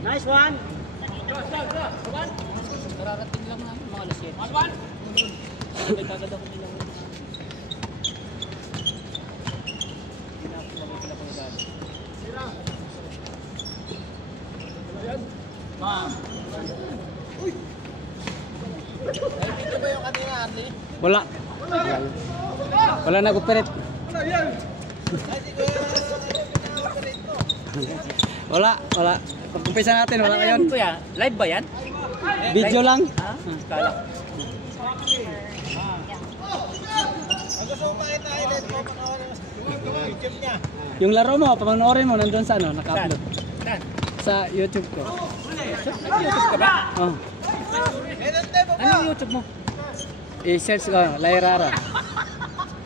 Nice one. Kararating lang namin mga alas 7. Sabay kagad ako nilang. Hindi na ako mabibila ko agad. Ma'am. Ay, dito ba yung kanina, Andy? Wala. Wala na kupirit. Wala, wala. Pag-umpisa natin, wala ngayon. Ano yan? Live ba yan? Video lang. Ha? Kala. Yung laro mo, pamanoorin mo, nandun sa ano, naka-upload. Saan? Sa YouTube ko. YouTube ka ba? Oh. Ano yung YouTube mo? I-search ko, Lairara.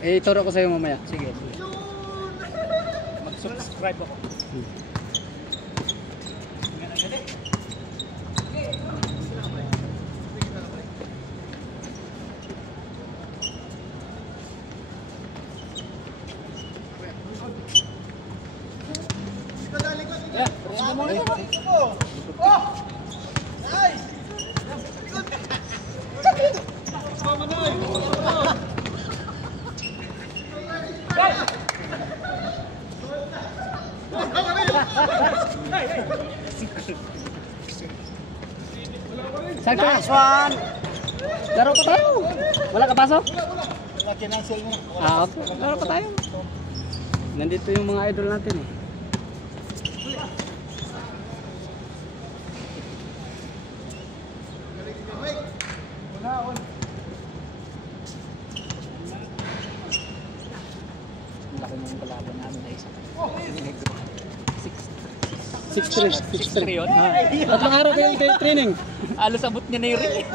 Ituro ko sa'yo mamaya. Sige. Mag-subscribe ako. Yeah, prendo mo ito. Oh! Nice! Nice one! Laro pa tayo! Wala ka pasok? Kinansel mo. Okay. Laro pa tayo. Nandito yung mga idol natin eh. Laki mong kalaban namin na isa. 6-3 yun? Tatlong araw kayo training. Alos abot niya na yung ring.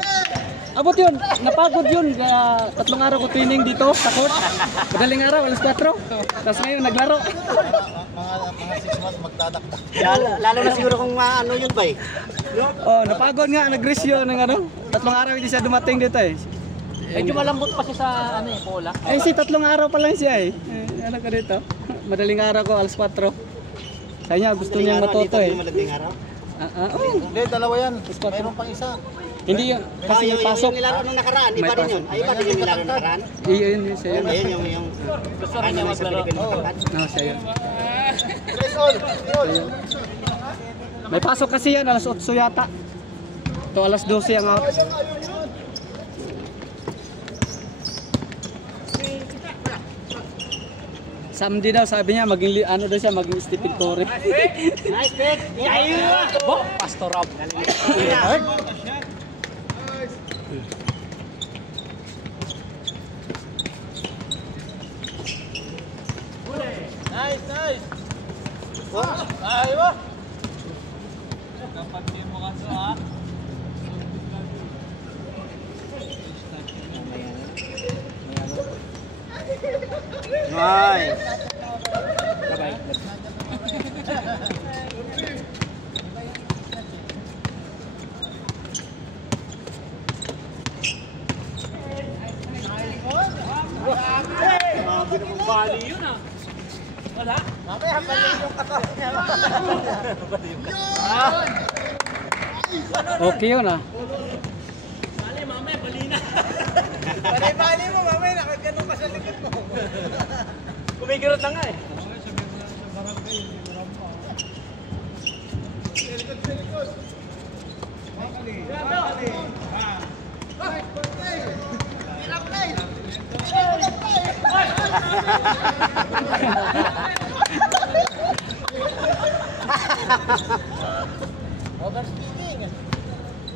Abot yun, napagod yun. Kaya tatlong araw ko training dito sa court. Madaling araw, alas 4. Tapos ngayon naglaro. Mga 6 months magdadakdak. Lalo na siguro kung ano yun ba eh. Oh, napagod nga, nag-resyo ng ano. Tatlong araw hindi siya dumating dito eh. Medyo malambot pa siya sa ano eh, bola. Eh si tatlong araw pa lang siya eh. Ano ka dito? Madaling araw ko, alas 4. Kanya gusto niyang matuto eh. Madaling araw. Oh. Hindi, dalawa yan. Mayroon pang isa. Hindi yan, kasi may pasok. Yung nilaro nung nakaraan, iba rin yun. Ay, iba din yung nilaro nung nakaraan. Yun, siya yun. Ayun yung Gusto rin niya maglaro. No, siya yun. Ayun. May pasok kasi yan, alas 8 yata. Ito alas 12 ang out. Samedi daw sabi niya maging ano daw siya maging Stephen Curry. Nice pick! Bo, Pastor Rob. Nice, nice. Ay, mo. Dapat din mo kaso ha. Nice! Bye-bye. Bali yun ah. Wala? Mamaya, bali yung katawan niya. Okay yun ah. Bali, mamaya, bali na. Bali mo, mamaya, nakagano pa sa likod mo. Kumigirot lang nga eh. Overspeeding.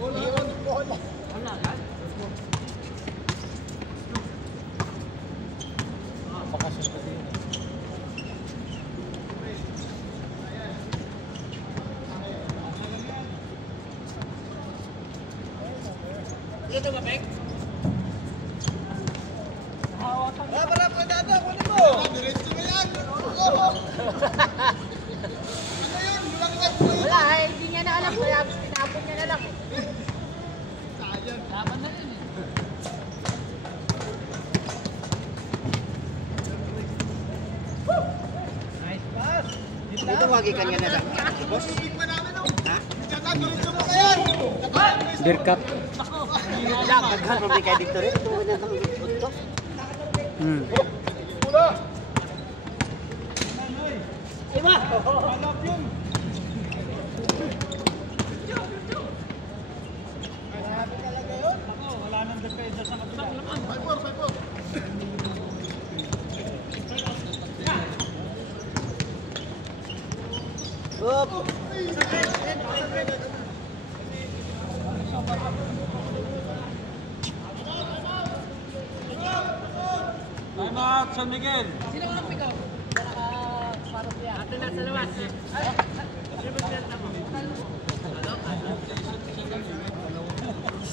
Iyon bola. Dito ba, Pek? Wala, pwede kunin mo. Diretso na yan. Wala, hindi niya na alam. Kaya tinapon niya na lang. Laban na yun eh. Nice pass. Dito magikan ka na lang. Boss. Ha? Diretso mo na yan. Birkat. Siya, magkano rin kay Victor. Ito na kang ito. Iba. Malap yun. Grabe talaga yun. Ako, wala nang depensa sa kabila. 5-4. Up. Time out, San Miguel. Sino ka pick up? Parang siya. Ato na sa labas.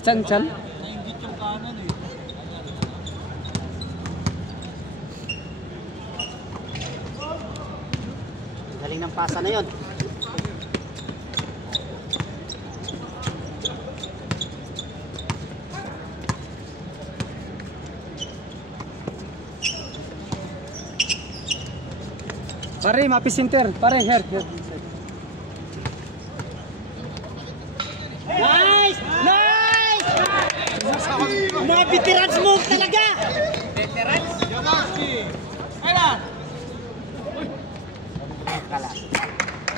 Chan. Nainggit yung kanan eh. Galing ng pasa na yun. Pare, mapis center. Pare, here. Nice! Nice! Mga veteran smoke talaga! Yamasi. Kailan?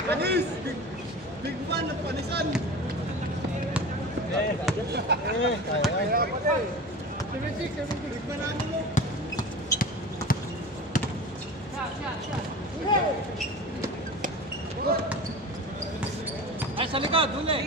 Panis! Big man ng panisan! Kaya pa din. 76, big man namin mo. Ay, sa likod, huli.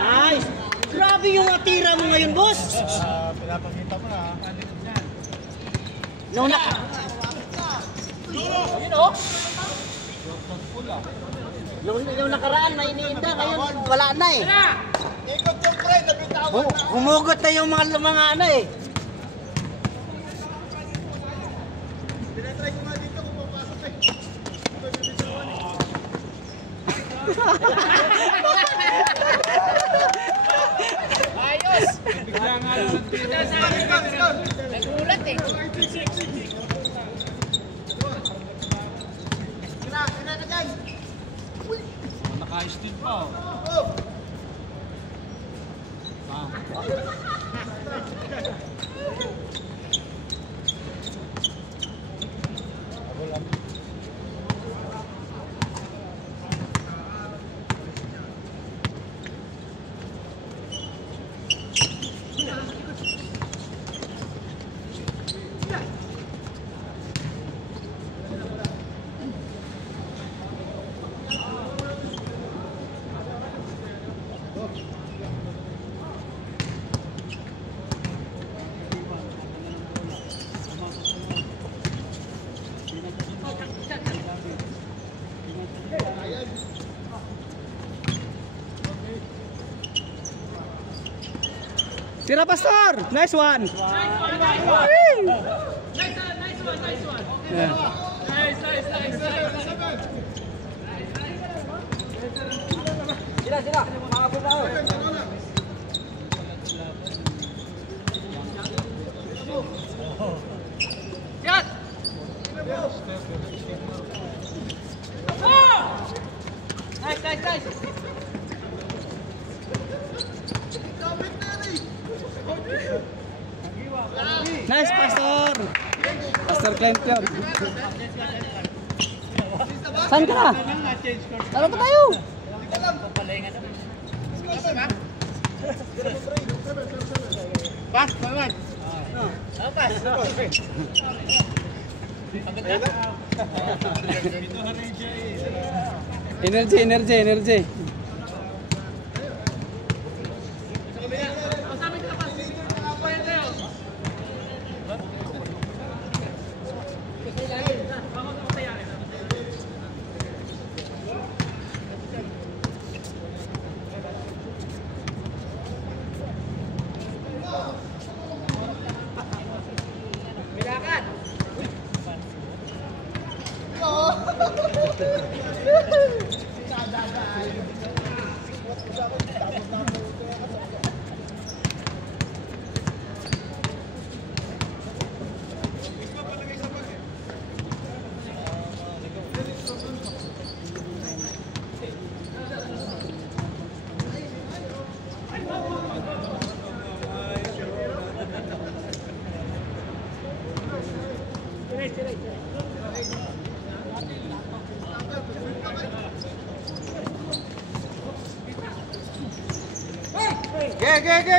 Nice! Grabe yung atira mo ngayon, boss! Pinapakita mo na. Nung na... Yun o. Yung nakaraan, may iniinda. Ngayon, wala na eh. Ikot yung pre, nabitawan na. Humugot na yung mga ano eh. Tinatry ko nga dito kung papasok eh. Ayos. Bigla nga lang ng tira. Nagulat eh. Sina na dyan. Naka-steal pa oh. Tira, Pastor! Nice one! Nice one. Yeah. Sila, mga bubao. Shot. Nice. Nice, Pastor! Pastor Clint yun. Saan ka na? Tara pa tayo! Pas, paman. Energy.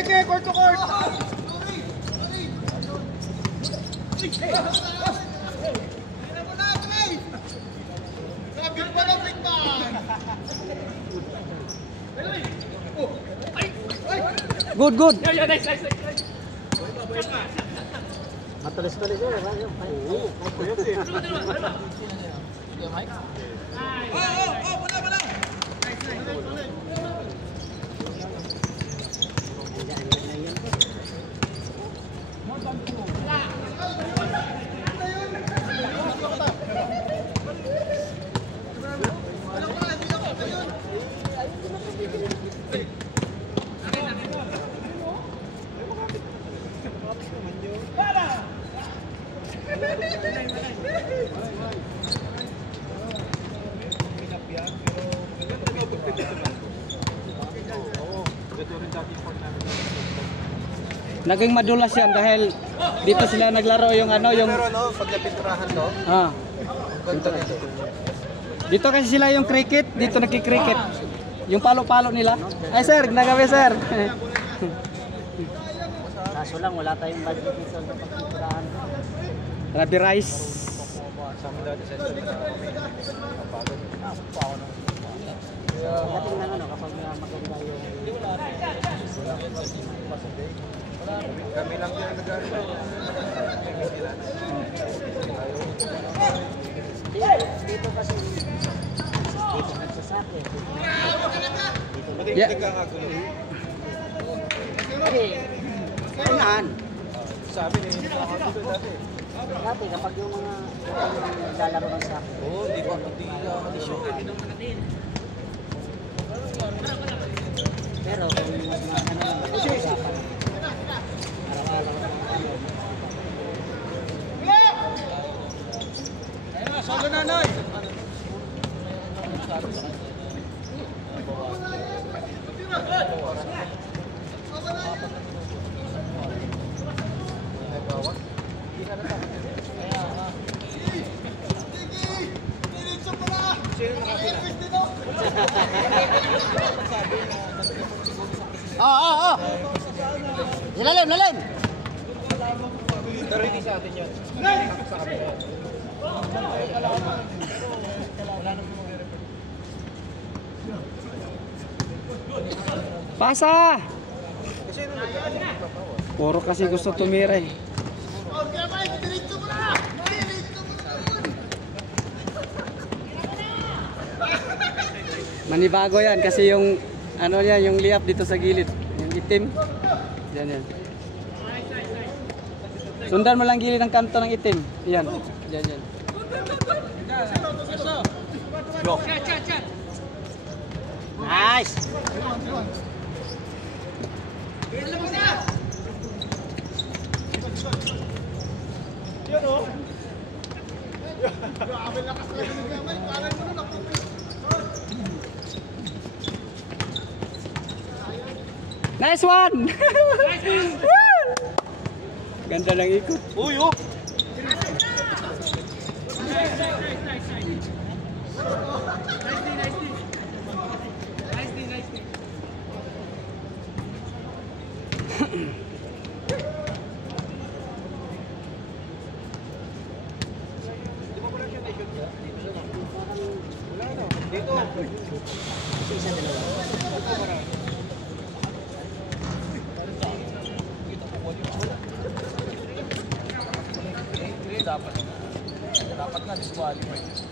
Ge, court to court. Good, good. Matulis-tulis yun. Naging madulas yan dahil dito sila naglaro yung ano yung Pero no, pag napinturahan to, ah. ganda nito. Dito kasi sila yung cricket, dito nagki-cricket. Yung palo-palo nila. Ay sir, nagabi sir. Kaso lang, wala tayong budget dito sa pagtitirahan. Rabi rice. Sa amin dati sa eskwela na kami, napagod. Dating lang ano, kapag maganda yung... Kami lang din ang nag-aaral. Dito kasi, dito nagsasake. Dito Yeah. Nagkakagulo. Kailangan. Sa amin eh, nagkakagulo dati. Dati kapag yung mga naglalaro ng sake. Oo, di ba? Hindi kondisyon. Pero kung mas mga ano lang, usapan. Araw-araw ng ano. Solo na, Noy! Oo. Lalim, lalim. Pero hindi sa atin yun. Pasa. Kasi nung nagkakagulo, Puro kasi gusto tumira eh. Manibago yan kasi yung ano yan, yung liap dito sa gilid, yung itim. Yan yan. Sundan mo lang gilid ng kanto ng itim. Yan. Yan yan. Nice. Nice one! Ganda ng ikot. uy, oh! Dapat na disqualified.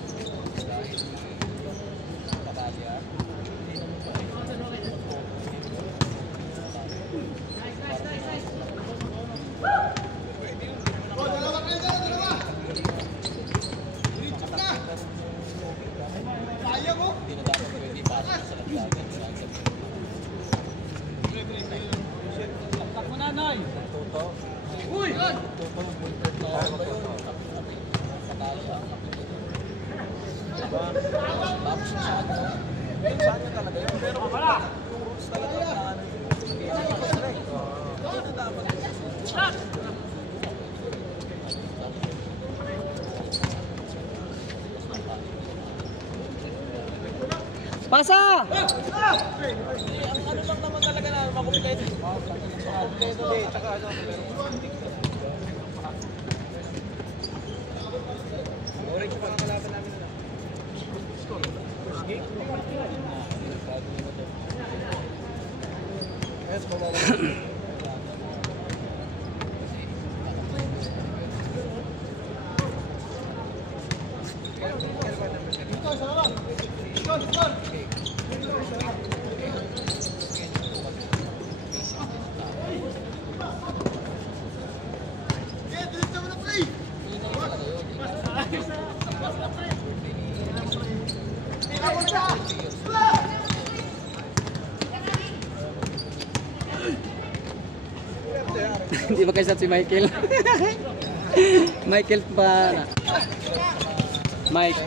Tapos sa ano, sa kanya talaga yun. Pero yung rules talaga na ano dapat. Pasa! Ang ano lang naman talaga na makumpleto. Makumpleto din. Tsaka ano, orange pa ang kalaban namin na. Yes, Hindi ba kayo si Michael? Michael pa. Mike.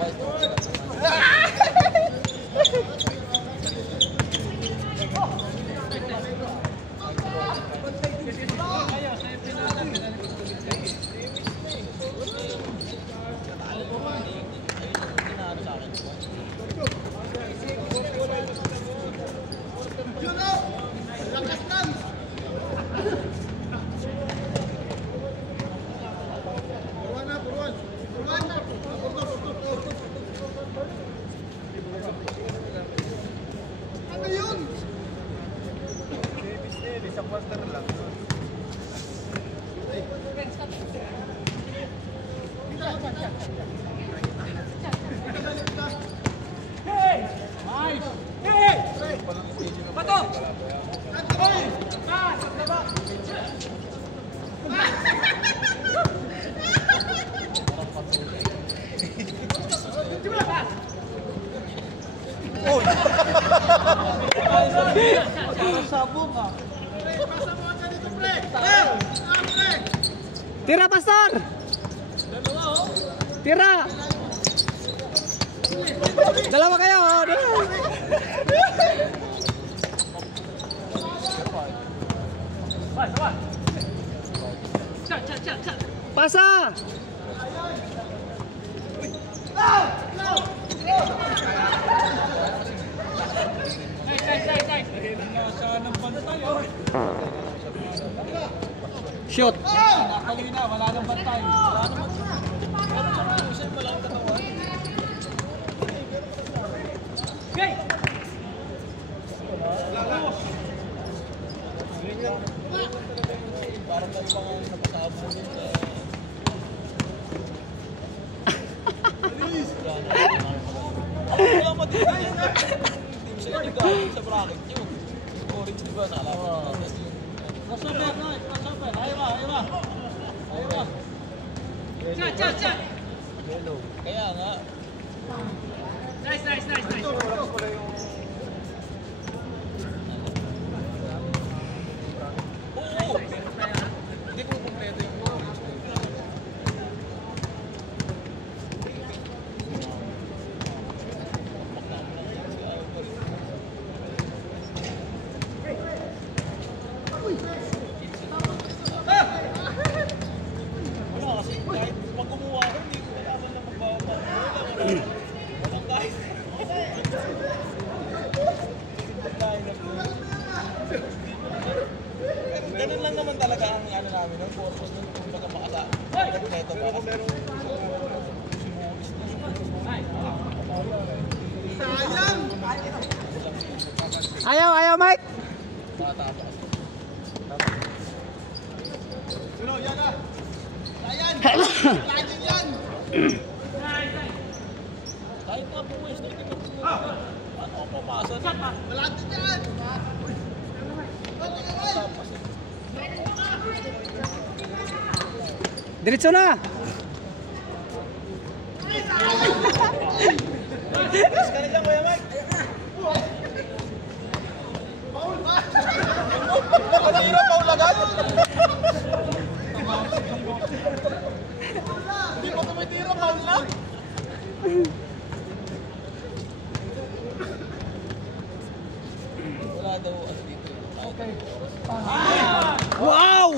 Tira, Pastor! Tira! Dalawa kayo! Pasa! Shoot! Nakalina, wala nang bantay. Wala naman. Pero sa pusin, walang katawan. Okay! Parang tayo mga napasabon din sa... Wala matindi yan. Team sila nag-galing sa bracket yun. Orange, di ba? Nalaman natin yun. Crossover, no? Crossover. Ayaw ba? Chat! Kaya nga. Nice. Oo! Hindi ko kumpleto yung orange. Ganun lang naman talaga ang ano namin, ang purpose ng kumbaga makasa. Ito ba? Sayang! Ayaw, Mike! Makatato kasi. Suno, yan ah. Ayan! Lagi yan! Kahit nga po West, hindi ka pumunta. Ano ang papasa? Malati yan! Diretso na! Yes ka rin lang, Kuya Mike. Nakatira pa ulagan. Hindi pa tumitira, Paul lang. Wow!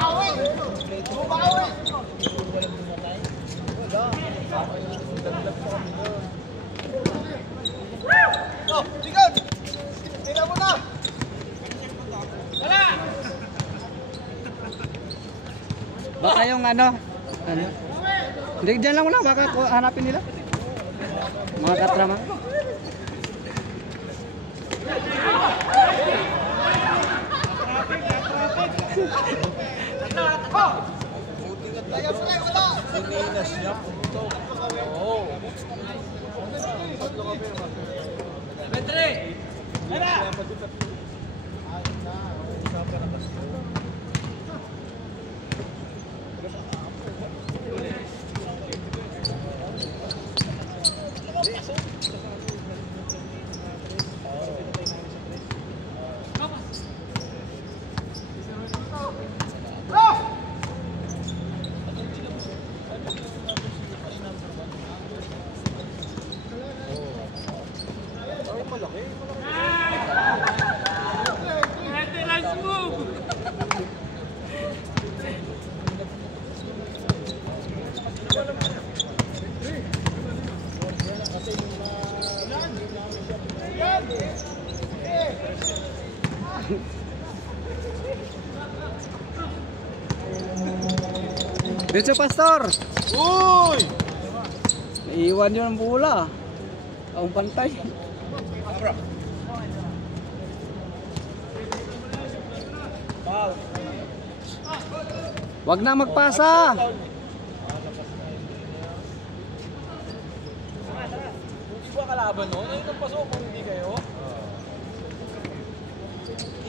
Kaya nga nung nakita ko yung laban. Oh, tingnan! Tingnan mo na! Baka yung ano? Hindi, dyan lang muna. Baka hanapin nila. Mga katrama. Buti nga tayo. Sininas niya. Punto. Oo. Dito, Pastor! Uy! Iiwan yun ang bola. Ang pantay. Wag na magpasa. Iba kalaban no? Ngayon ang pasok kung hindi kayo.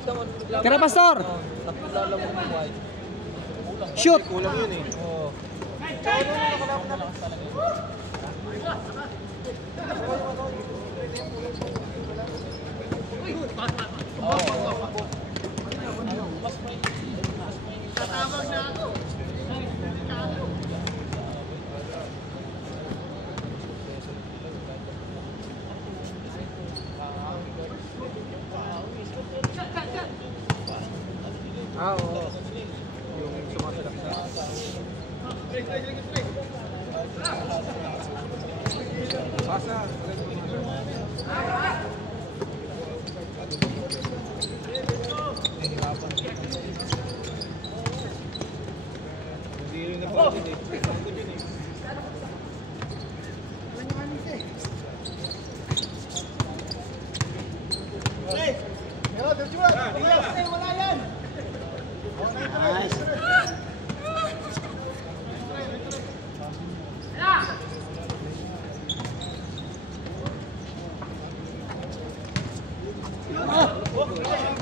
Kita mo. Tira, Pastor! Napilala mo ng white. Shoot! Kulang yun eh. Oo. Tsaka doon yung nakalaban na lakas talaga yun. Oo. Yung sumasalak na. Pasa. Hindi rin napagod eh. Napagod yun eh.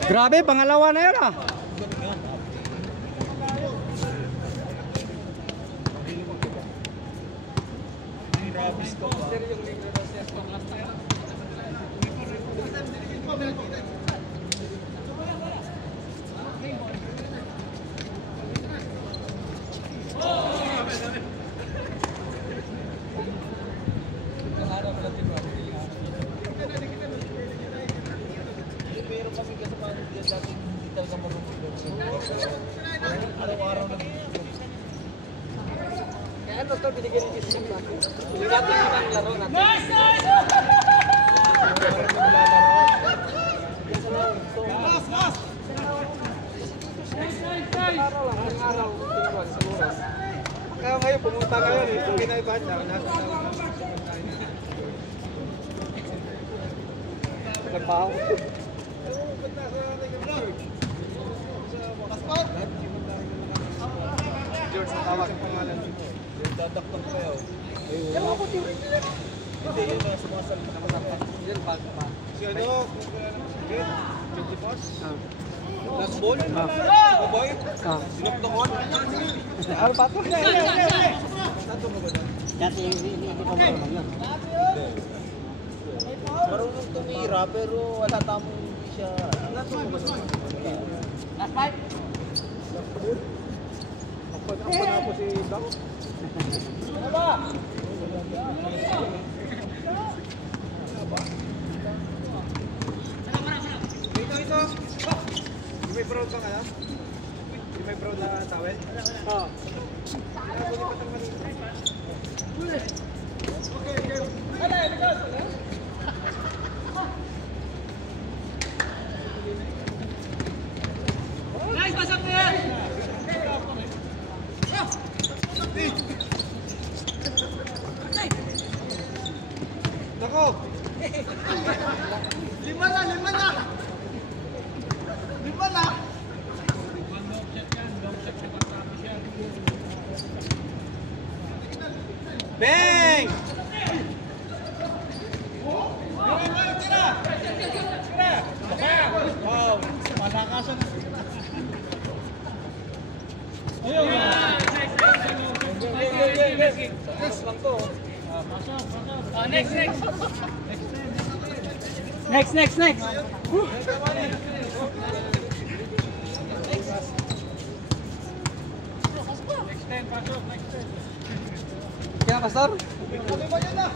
Grabe, pangalawa na yun ah. Pero kami kasi mga hindi dati hindi talaga marunong. Araw-araw lang. Kaya ano to, binigyan ni Kissim natin. Binigyan natin ang laro natin. Araw lang, ang araw, tingnan siguro. Kaya ngayon, pumunta ngayon eh. Kung kinaibahan siya, Nagbaho. George, tawag ang pangalan. Dadaktan kayo. Ewan ko, team. Hindi, yun na sumasalita naman ako. Yun, pa. Si ano, kung wala naman sige, 24. Last ball? Boy? Sinukdokon? Ano pa to? Saan tumagod? Dati hindi ko marunong yun. Marunong tumira pero wala tamang hindi siya. Saan tumagod? Last five. Ang panapos si Doc. Ano ba? Ito. Di may brown ba kaya? Di may brown na towel? Oo. Nice, pasok na yan. Nako! Lima na! Bang! Wow! Malakasan. Next lang to. Next. Kaya, Pastor? Ano ba yan ah?